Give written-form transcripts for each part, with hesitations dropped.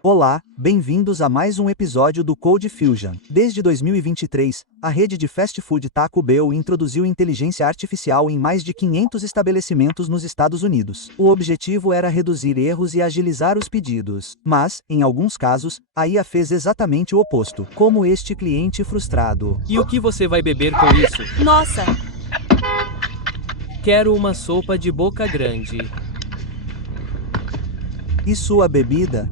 Olá, bem-vindos a mais um episódio do Code Fusion. Desde 2023, a rede de fast food Taco Bell introduziu inteligência artificial em mais de 500 estabelecimentos nos Estados Unidos. O objetivo era reduzir erros e agilizar os pedidos. Mas, em alguns casos, a IA fez exatamente o oposto, como este cliente frustrado. E o que você vai beber com isso? Nossa! Quero uma sopa de boca grande. E sua bebida?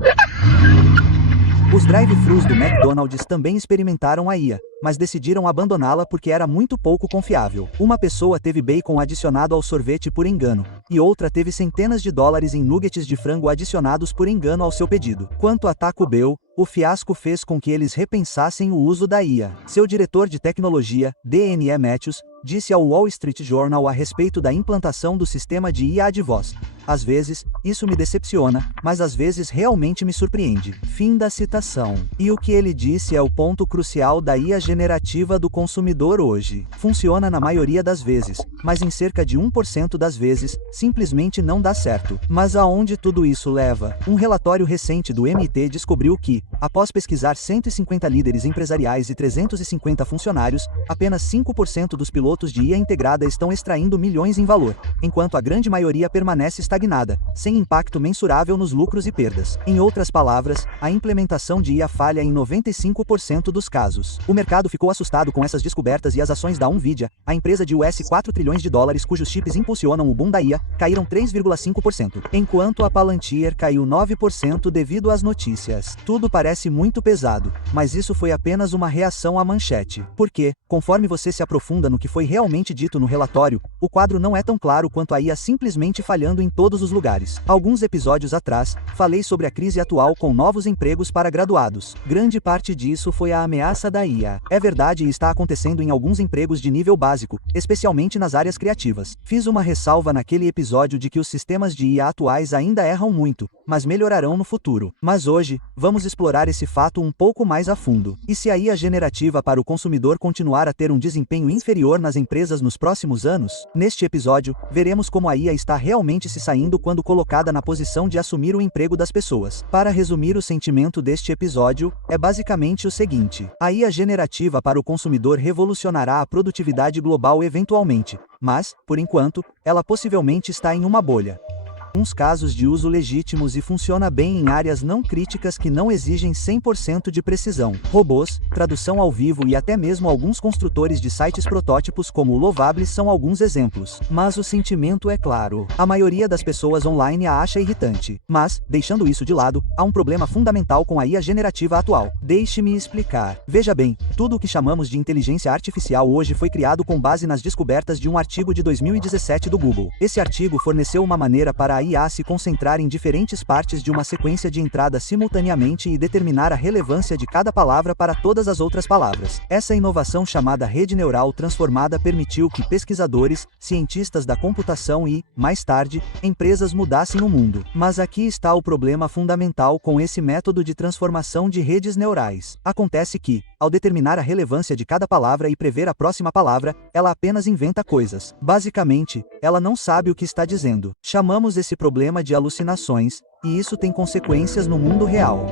Os drive-thrus do McDonald's também experimentaram a IA, mas decidiram abandoná-la porque era muito pouco confiável. Uma pessoa teve bacon adicionado ao sorvete por engano, e outra teve centenas de dólares em nuggets de frango adicionados por engano ao seu pedido. Quanto a Taco Bell, o fiasco fez com que eles repensassem o uso da IA. Seu diretor de tecnologia, D.N.E. Matthews, disse ao Wall Street Journal a respeito da implantação do sistema de IA de voz: "Às vezes, isso me decepciona, mas às vezes realmente me surpreende." Fim da citação. E o que ele disse é o ponto crucial da IA generativa do consumidor hoje. Funciona na maioria das vezes, mas em cerca de 1% das vezes, simplesmente não dá certo. Mas aonde tudo isso leva? Um relatório recente do MIT descobriu que, após pesquisar 150 líderes empresariais e 350 funcionários, apenas 5% dos pilotos de IA integrada estão extraindo milhões em valor, enquanto a grande maioria permanece estagnada, sem impacto mensurável nos lucros e perdas. Em outras palavras, a implementação de IA falha em 95% dos casos. O mercado ficou assustado com essas descobertas e as ações da Nvidia, a empresa de US$ 4 trilhões cujos chips impulsionam o boom da IA, caíram 3,5%, enquanto a Palantir caiu 9% devido às notícias. Tudo parece muito pesado, mas isso foi apenas uma reação à manchete. Porque, conforme você se aprofunda no que foi realmente dito no relatório, o quadro não é tão claro quanto a IA simplesmente falhando em todos os lugares. Alguns episódios atrás, falei sobre a crise atual com novos empregos para graduados. Grande parte disso foi a ameaça da IA. É verdade e está acontecendo em alguns empregos de nível básico, especialmente nas áreas criativas. Fiz uma ressalva naquele episódio de que os sistemas de IA atuais ainda erram muito, mas melhorarão no futuro. Mas hoje, vamos explorar esse fato um pouco mais a fundo. E se a IA generativa para o consumidor continuar a ter um desempenho inferior nas empresas nos próximos anos? Neste episódio, veremos como a IA está realmente se saindo quando colocada na posição de assumir o emprego das pessoas. Para resumir o sentimento deste episódio, é basicamente o seguinte: a IA generativa para o consumidor revolucionará a produtividade global eventualmente, mas, por enquanto, ela possivelmente está em uma bolha. Uns casos de uso legítimos e funciona bem em áreas não críticas que não exigem 100% de precisão. Robôs, tradução ao vivo e até mesmo alguns construtores de sites protótipos como o Lovable são alguns exemplos. Mas o sentimento é claro. A maioria das pessoas online a acha irritante. Mas, deixando isso de lado, há um problema fundamental com a IA generativa atual. Deixe-me explicar. Veja bem, tudo o que chamamos de inteligência artificial hoje foi criado com base nas descobertas de um artigo de 2017 do Google. Esse artigo forneceu uma maneira para a IA se concentrar em diferentes partes de uma sequência de entrada simultaneamente e determinar a relevância de cada palavra para todas as outras palavras. Essa inovação chamada rede neural transformada permitiu que pesquisadores, cientistas da computação e, mais tarde, empresas mudassem o mundo. Mas aqui está o problema fundamental com esse método de transformação de redes neurais. Acontece que, ao determinar a relevância de cada palavra e prever a próxima palavra, ela apenas inventa coisas. Basicamente, ela não sabe o que está dizendo. Chamamos esse problema de alucinações, e isso tem consequências no mundo real.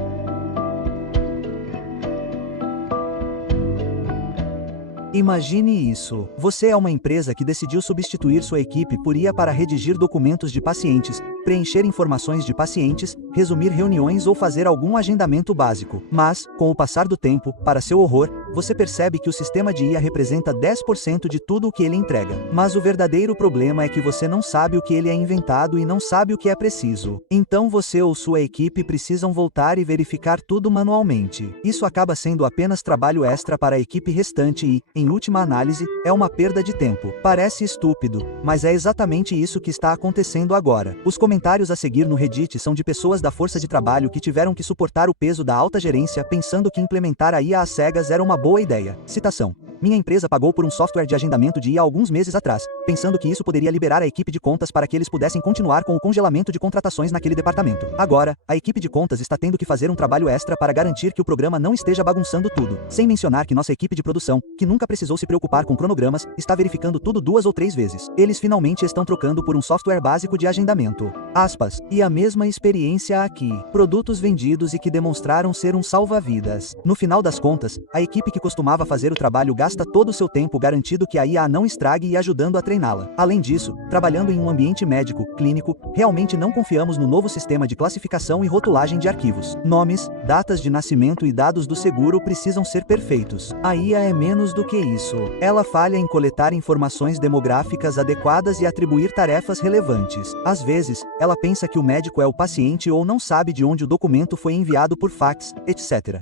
Imagine isso. Você é uma empresa que decidiu substituir sua equipe por IA para redigir documentos de pacientes, preencher informações de pacientes, resumir reuniões ou fazer algum agendamento básico. Mas, com o passar do tempo, para seu horror, você percebe que o sistema de IA representa 10% de tudo o que ele entrega. Mas o verdadeiro problema é que você não sabe o que ele é inventado e não sabe o que é preciso. Então você ou sua equipe precisam voltar e verificar tudo manualmente. Isso acaba sendo apenas trabalho extra para a equipe restante e, em última análise, é uma perda de tempo. Parece estúpido, mas é exatamente isso que está acontecendo agora. Os comentários a seguir no Reddit são de pessoas da força de trabalho que tiveram que suportar o peso da alta gerência pensando que implementar a IA às cegas era uma boa ideia. Citação: Minha empresa pagou por um software de agendamento de IA alguns meses atrás, pensando que isso poderia liberar a equipe de contas para que eles pudessem continuar com o congelamento de contratações naquele departamento. Agora, a equipe de contas está tendo que fazer um trabalho extra para garantir que o programa não esteja bagunçando tudo. Sem mencionar que nossa equipe de produção, que nunca precisou se preocupar com cronogramas, está verificando tudo 2 ou 3 vezes. Eles finalmente estão trocando por um software básico de agendamento. Aspas. E a mesma experiência aqui. Produtos vendidos e que demonstraram ser um salva-vidas. No final das contas, a equipe que costumava fazer o trabalho gasta todo o seu tempo garantindo que a IA não estrague e ajudando a treiná-la. Além disso, trabalhando em um ambiente médico, clínico, realmente não confiamos no novo sistema de classificação e rotulagem de arquivos. Nomes, datas de nascimento e dados do seguro precisam ser perfeitos. A IA é menos do que isso. Ela falha em coletar informações demográficas adequadas e atribuir tarefas relevantes. Às vezes, ela pensa que o médico é o paciente ou não sabe de onde o documento foi enviado por fax, etc.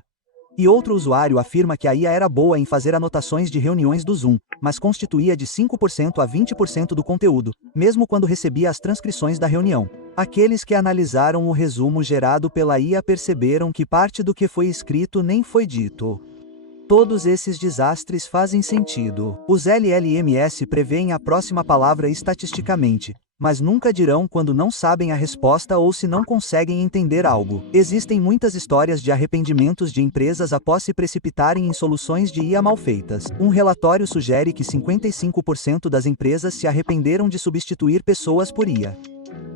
E outro usuário afirma que a IA era boa em fazer anotações de reuniões do Zoom, mas constituía de 5% a 20% do conteúdo, mesmo quando recebia as transcrições da reunião. Aqueles que analisaram o resumo gerado pela IA perceberam que parte do que foi escrito nem foi dito. Todos esses desastres fazem sentido. Os LLMs preveem a próxima palavra estatisticamente, mas nunca dirão quando não sabem a resposta ou se não conseguem entender algo. Existem muitas histórias de arrependimentos de empresas após se precipitarem em soluções de IA mal feitas. Um relatório sugere que 55% das empresas se arrependeram de substituir pessoas por IA.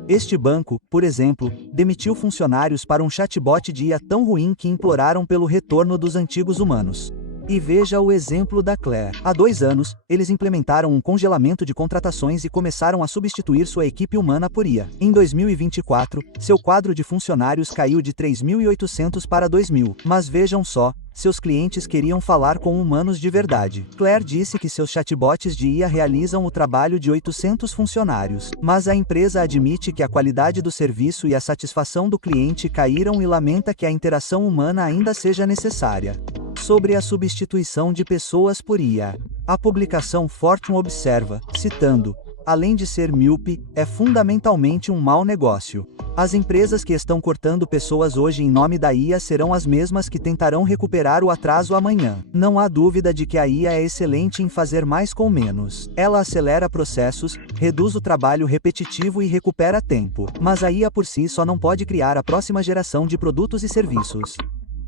Este banco, por exemplo, demitiu funcionários para um chatbot de IA tão ruim que imploraram pelo retorno dos antigos humanos. E veja o exemplo da Claire. Há 2 anos, eles implementaram um congelamento de contratações e começaram a substituir sua equipe humana por IA. Em 2024, seu quadro de funcionários caiu de 3.800 para 2.000. Mas vejam só, seus clientes queriam falar com humanos de verdade. Claire disse que seus chatbots de IA realizam o trabalho de 800 funcionários. Mas a empresa admite que a qualidade do serviço e a satisfação do cliente caíram e lamenta que a interação humana ainda seja necessária. Sobre a substituição de pessoas por IA. A publicação Fortune observa, citando, além de ser míope, é fundamentalmente um mau negócio. As empresas que estão cortando pessoas hoje em nome da IA serão as mesmas que tentarão recuperar o atraso amanhã. Não há dúvida de que a IA é excelente em fazer mais com menos. Ela acelera processos, reduz o trabalho repetitivo e recupera tempo. Mas a IA por si só não pode criar a próxima geração de produtos e serviços.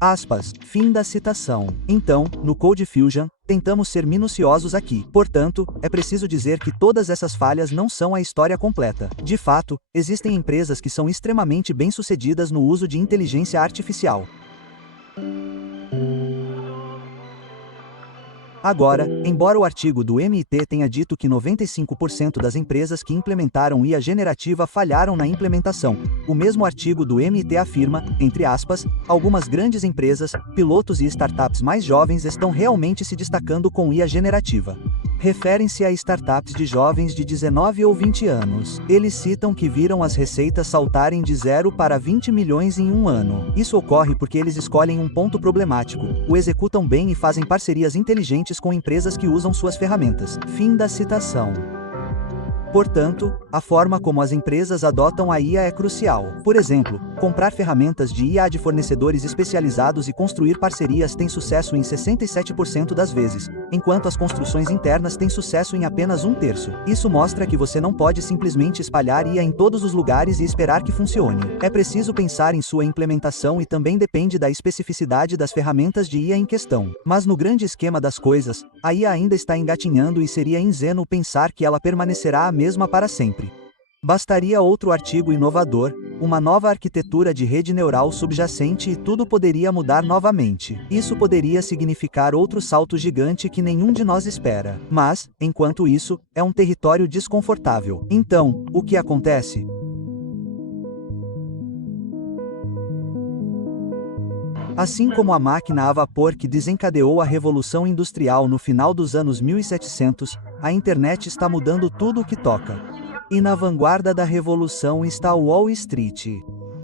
Aspas. Fim da citação. Então, no Code Fusion, tentamos ser minuciosos aqui. Portanto, é preciso dizer que todas essas falhas não são a história completa. De fato, existem empresas que são extremamente bem-sucedidas no uso de inteligência artificial. Agora, embora o artigo do MIT tenha dito que 95% das empresas que implementaram IA generativa falharam na implementação, o mesmo artigo do MIT afirma, entre aspas, algumas grandes empresas, pilotos e startups mais jovens estão realmente se destacando com IA generativa. Referem-se a startups de jovens de 19 ou 20 anos. Eles citam que viram as receitas saltarem de 0 para 20 milhões em um ano. Isso ocorre porque eles escolhem um ponto problemático, o executam bem e fazem parcerias inteligentes com empresas que usam suas ferramentas. Fim da citação. Portanto, a forma como as empresas adotam a IA é crucial. Por exemplo, comprar ferramentas de IA de fornecedores especializados e construir parcerias tem sucesso em 67% das vezes, enquanto as construções internas têm sucesso em apenas 1/3. Isso mostra que você não pode simplesmente espalhar IA em todos os lugares e esperar que funcione. É preciso pensar em sua implementação e também depende da especificidade das ferramentas de IA em questão. Mas no grande esquema das coisas, a IA ainda está engatinhando e seria ingênuo pensar que ela permanecerá a mesma para sempre. Bastaria outro artigo inovador, uma nova arquitetura de rede neural subjacente e tudo poderia mudar novamente. Isso poderia significar outro salto gigante que nenhum de nós espera. Mas, enquanto isso, é um território desconfortável. Então, o que acontece? Assim como a máquina a vapor que desencadeou a Revolução Industrial no final dos anos 1700, a internet está mudando tudo o que toca. E na vanguarda da revolução está Wall Street.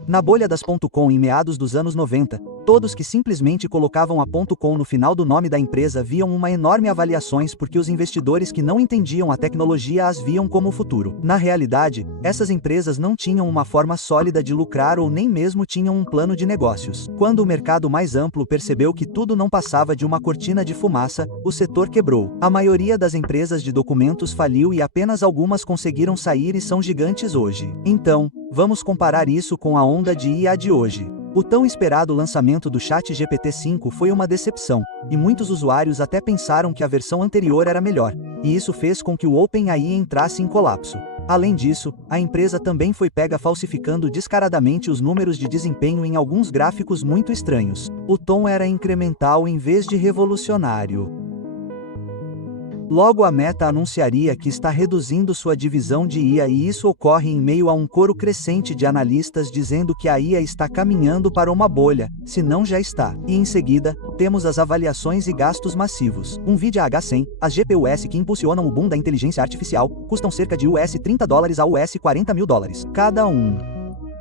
Na bolha das .com em meados dos anos 90, Todos que simplesmente colocavam a .com no final do nome da empresa viam uma enorme avaliações porque os investidores que não entendiam a tecnologia as viam como o futuro. Na realidade, essas empresas não tinham uma forma sólida de lucrar ou nem mesmo tinham um plano de negócios. Quando o mercado mais amplo percebeu que tudo não passava de uma cortina de fumaça, o setor quebrou. A maioria das empresas de documentos faliu e apenas algumas conseguiram sair e são gigantes hoje. Então, vamos comparar isso com a onda de IA de hoje. O tão esperado lançamento do ChatGPT-5 foi uma decepção, e muitos usuários até pensaram que a versão anterior era melhor, e isso fez com que o OpenAI entrasse em colapso. Além disso, a empresa também foi pega falsificando descaradamente os números de desempenho em alguns gráficos muito estranhos. O tom era incremental em vez de revolucionário. Logo a Meta anunciaria que está reduzindo sua divisão de IA e isso ocorre em meio a um coro crescente de analistas dizendo que a IA está caminhando para uma bolha, se não já está. E em seguida, temos as avaliações e gastos massivos. Um Nvidia H100, as GPUs que impulsionam o boom da inteligência artificial, custam cerca de $30 a $40 mil cada um.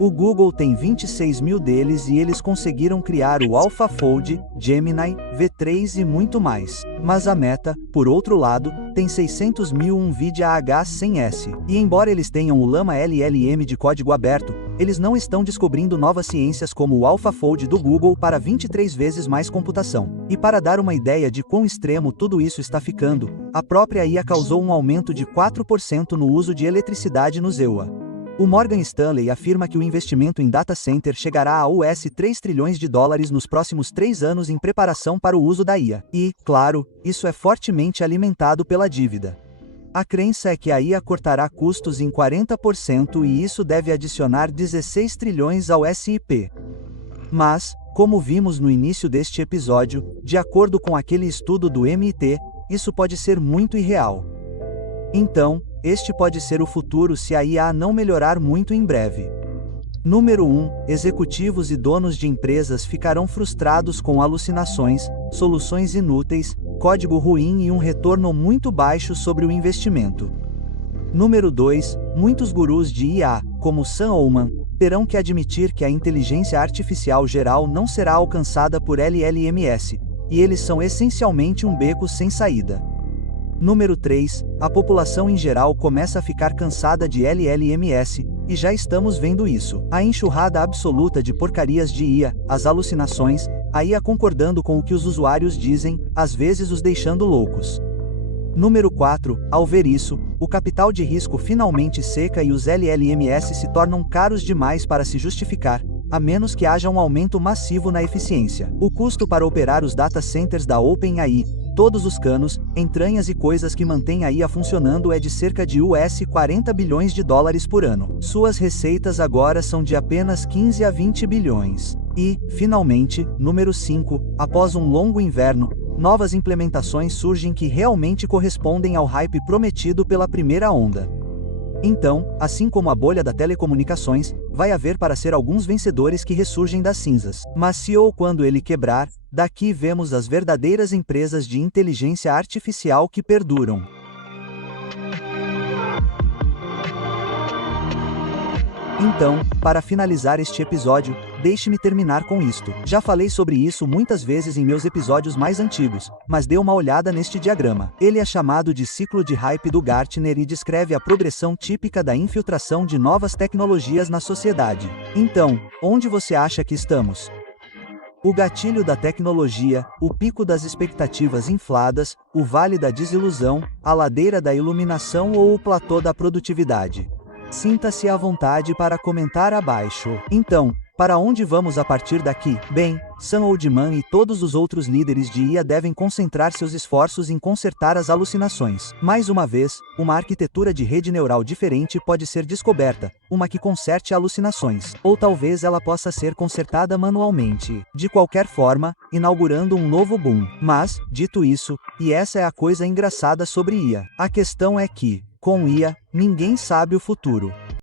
O Google tem 26 mil deles e eles conseguiram criar o AlphaFold, Gemini, V3 e muito mais. Mas a Meta, por outro lado, tem 600 mil Nvidia H100S. E embora eles tenham o Llama LLM de código aberto, eles não estão descobrindo novas ciências como o AlphaFold do Google para 23 vezes mais computação. E para dar uma ideia de quão extremo tudo isso está ficando, a própria IA causou um aumento de 4% no uso de eletricidade no EUA. O Morgan Stanley afirma que o investimento em data center chegará a US 3 trilhões de dólares nos próximos 3 anos em preparação para o uso da IA. E, claro, isso é fortemente alimentado pela dívida. A crença é que a IA cortará custos em 40% e isso deve adicionar 16 trilhões ao SIP. Mas, como vimos no início deste episódio, de acordo com aquele estudo do MIT, isso pode ser muito irreal. Então, este pode ser o futuro se a IA não melhorar muito em breve. Número 1. Executivos e donos de empresas ficarão frustrados com alucinações, soluções inúteis, código ruim e um retorno muito baixo sobre o investimento. Número 2. Muitos gurus de IA, como Sam Altman, terão que admitir que a inteligência artificial geral não será alcançada por LLMs, e eles são essencialmente um beco sem saída. Número 3. A população em geral começa a ficar cansada de LLMs, e já estamos vendo isso. A enxurrada absoluta de porcarias de IA, as alucinações, a IA concordando com o que os usuários dizem, às vezes os deixando loucos. Número 4. Ao ver isso, o capital de risco finalmente seca e os LLMs se tornam caros demais para se justificar, a menos que haja um aumento massivo na eficiência. O custo para operar os data centers da OpenAI, todos os canos, entranhas e coisas que mantêm a IA funcionando é de cerca de US 40 bilhões de dólares por ano. Suas receitas agora são de apenas 15 a 20 bilhões. E, finalmente, número 5, após um longo inverno, novas implementações surgem que realmente correspondem ao hype prometido pela primeira onda. Então, assim como a bolha da telecomunicações, vai haver para ser alguns vencedores que ressurgem das cinzas. Mas se ou quando ele quebrar, daqui vemos as verdadeiras empresas de inteligência artificial que perduram. Então, para finalizar este episódio, deixe-me terminar com isto. Já falei sobre isso muitas vezes em meus episódios mais antigos, mas dê uma olhada neste diagrama. Ele é chamado de ciclo de hype do Gartner e descreve a progressão típica da infiltração de novas tecnologias na sociedade. Então, onde você acha que estamos? O gatilho da tecnologia, o pico das expectativas infladas, o vale da desilusão, a ladeira da iluminação ou o platô da produtividade? Sinta-se à vontade para comentar abaixo. Então, para onde vamos a partir daqui? Bem, Sam Altman e todos os outros líderes de IA devem concentrar seus esforços em consertar as alucinações. Mais uma vez, uma arquitetura de rede neural diferente pode ser descoberta, uma que conserte alucinações. Ou talvez ela possa ser consertada manualmente. De qualquer forma, inaugurando um novo boom. Mas, dito isso, e essa é a coisa engraçada sobre IA, a questão é que, com IA, ninguém sabe o futuro.